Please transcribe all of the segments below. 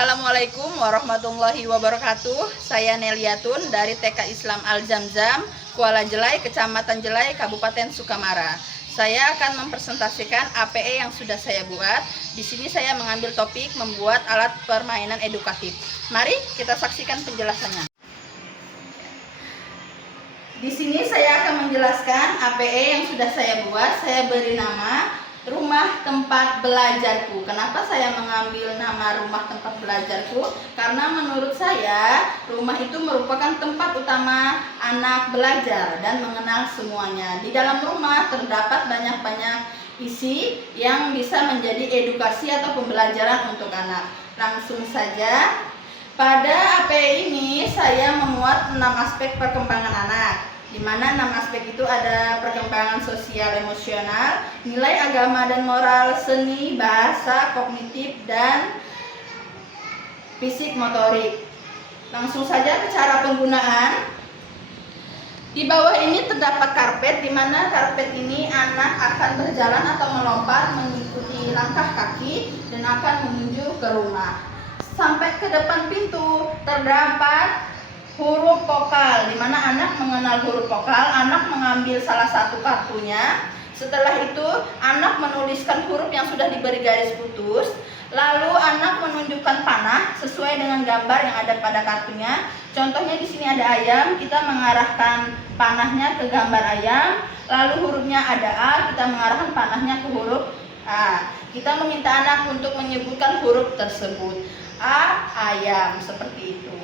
Assalamualaikum warahmatullahi wabarakatuh. Saya Neliatun dari TK Islam Al Zamzam, Kuala Jelai, Kecamatan Jelai, Kabupaten Sukamara. Saya akan mempresentasikan APE yang sudah saya buat. Di sini saya mengambil topik membuat alat permainan edukatif. Mari kita saksikan penjelasannya. Di sini saya akan menjelaskan APE yang sudah saya buat. Saya beri nama Rumah Tempat Belajarku. Kenapa saya mengambil nama Rumah Tempat Belajarku? Karena menurut saya rumah itu merupakan tempat utama anak belajar dan mengenal semuanya. Di dalam rumah terdapat banyak-banyak isi yang bisa menjadi edukasi atau pembelajaran untuk anak. Langsung saja, pada APE ini saya memuat 6 aspek perkembangan anak, di mana 6 aspek itu ada perkembangan sosial emosional, nilai agama dan moral, seni, bahasa, kognitif, dan fisik motorik. Langsung saja ke cara penggunaan. Di bawah ini terdapat karpet, di mana karpet ini anak akan berjalan atau melompat mengikuti langkah kaki dan akan menuju ke rumah. Sampai ke depan pintu terdapat huruf vokal, di mana anak mengenal huruf vokal. Anak mengambil salah satu kartunya. Setelah itu anak menuliskan huruf yang sudah diberi garis putus. Lalu anak menunjukkan panah sesuai dengan gambar yang ada pada kartunya. Contohnya di sini ada ayam, kita mengarahkan panahnya ke gambar ayam. Lalu hurufnya ada A, kita mengarahkan panahnya ke huruf A. Kita meminta anak untuk menyebutkan huruf tersebut. A, ayam, seperti itu.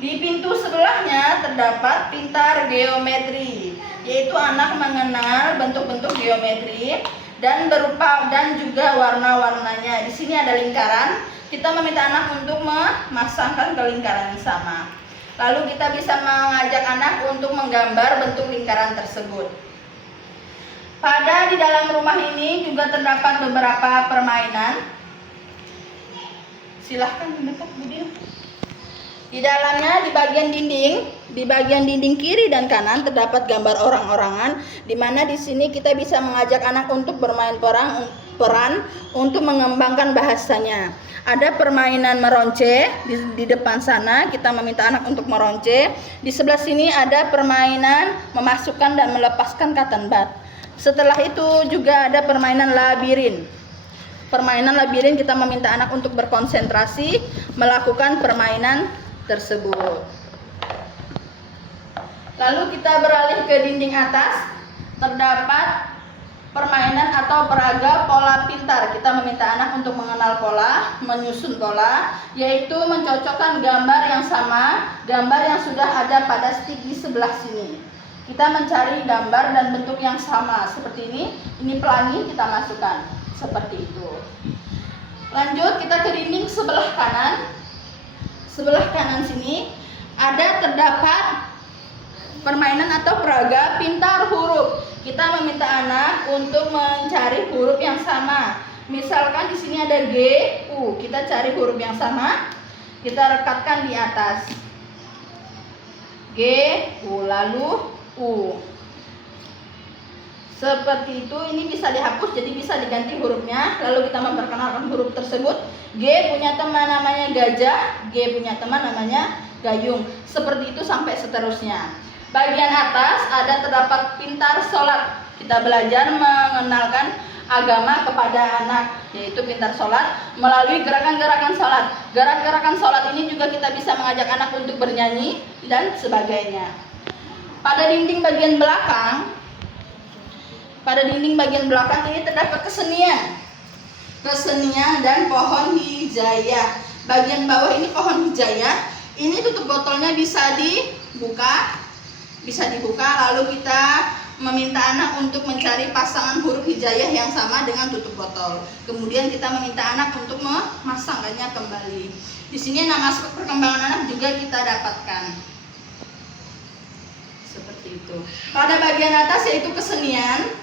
Di pintu sebelahnya terdapat pintar geometri, yaitu anak mengenal bentuk-bentuk geometri dan berupa dan juga warna-warnanya. Di sini ada lingkaran, kita meminta anak untuk memasangkan ke lingkaran yang sama. Lalu kita bisa mengajak anak untuk menggambar bentuk lingkaran tersebut. Di dalam rumah ini juga terdapat beberapa permainan. Silahkan mendekat, Budin. Di dalamnya di bagian dinding kiri dan kanan terdapat gambar orang-orangan, di mana di sini kita bisa mengajak anak untuk bermain peran untuk mengembangkan bahasanya. Ada permainan meronce di depan sana, kita meminta anak untuk meronce. Di sebelah sini ada permainan memasukkan dan melepaskan cotton bud. Setelah itu juga ada permainan labirin. Permainan labirin kita meminta anak untuk berkonsentrasi melakukan permainan tersebut. Lalu kita beralih ke dinding atas, terdapat permainan atau peraga pola pintar. Kita meminta anak untuk mengenal pola, menyusun pola, yaitu mencocokkan gambar yang sama, gambar yang sudah ada pada stick di sebelah sini. Kita mencari gambar dan bentuk yang sama seperti ini pelangi kita masukkan seperti itu. Lanjut kita ke dinding sebelah kanan. Sebelah kanan sini terdapat permainan atau peraga pintar huruf. Kita meminta anak untuk mencari huruf yang sama. Misalkan di sini ada G, U. Kita cari huruf yang sama, kita rekatkan di atas. G, U, lalu U. Seperti itu, ini bisa dihapus jadi bisa diganti hurufnya. Lalu kita memperkenalkan huruf tersebut. G punya teman namanya gajah, G punya teman namanya gayung. Seperti itu sampai seterusnya. Bagian atas terdapat pintar sholat. Kita belajar mengenalkan agama kepada anak, yaitu pintar sholat melalui gerakan-gerakan sholat. Gerakan-gerakan sholat ini juga kita bisa mengajak anak untuk bernyanyi dan sebagainya. Pada dinding bagian belakang ini terdapat kesenian dan pohon hijayah. Bagian bawah ini pohon hijayah. Ini tutup botolnya bisa dibuka lalu kita meminta anak untuk mencari pasangan huruf hijayah yang sama dengan tutup botol. Kemudian kita meminta anak untuk memasangkannya kembali. Di sini 6 aspek perkembangan anak juga kita dapatkan. Seperti itu. Pada bagian atas yaitu kesenian.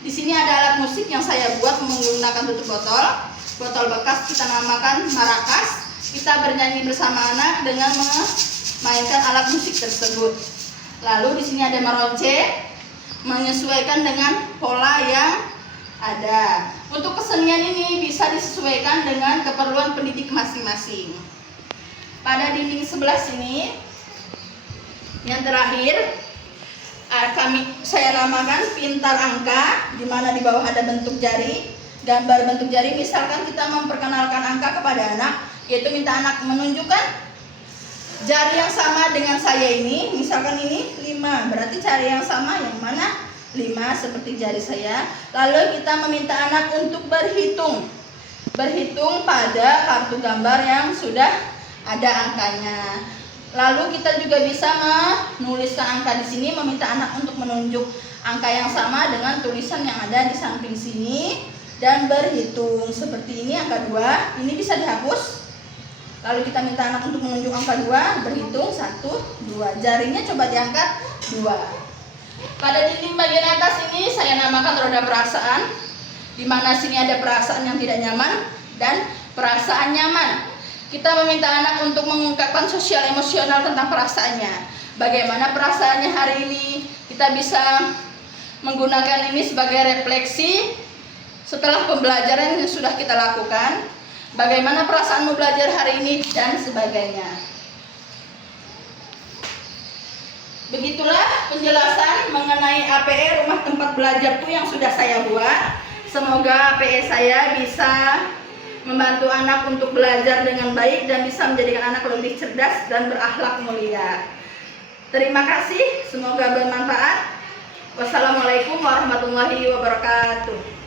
Di sini ada alat musik yang saya buat menggunakan tutup botol bekas, kita namakan marakas. Kita bernyanyi bersama anak dengan memainkan alat musik tersebut. Lalu di sini ada meronce, menyesuaikan dengan pola yang Ada. Untuk kesenian ini bisa disesuaikan dengan keperluan pendidik masing-masing. Pada dinding sebelah sini, yang terakhir, saya namakan pintar angka, di mana di bawah ada bentuk jari, gambar bentuk jari. Misalkan kita memperkenalkan angka kepada anak, yaitu minta anak menunjukkan jari yang sama dengan saya ini. Misalkan ini 5, berarti jari yang sama yang mana? 5 seperti jari saya. Lalu kita meminta anak untuk berhitung pada kartu gambar yang sudah ada angkanya. Lalu kita juga bisa menuliskan angka di sini, meminta anak untuk menunjuk angka yang sama dengan tulisan yang ada di samping sini dan berhitung. Seperti ini angka 2, ini bisa dihapus. Lalu kita minta anak untuk menunjuk angka 2, berhitung 1, 2. Jarinya coba diangkat 2. Pada dinding bagian atas ini saya namakan roda perasaan, di mana sini ada perasaan yang tidak nyaman dan perasaan nyaman. Kita meminta anak untuk mengungkapkan sosial emosional tentang perasaannya. Bagaimana perasaannya hari ini? Kita bisa menggunakan ini sebagai refleksi setelah pembelajaran yang sudah kita lakukan. Bagaimana perasaanmu belajar hari ini dan sebagainya. Begitulah penjelasan mengenai APE rumah tempat belajarku yang sudah saya buat. Semoga APE saya bisa membantu anak untuk belajar dengan baik dan bisa menjadikan anak lebih cerdas dan berakhlak mulia. Terima kasih, semoga bermanfaat. Wassalamualaikum warahmatullahi wabarakatuh.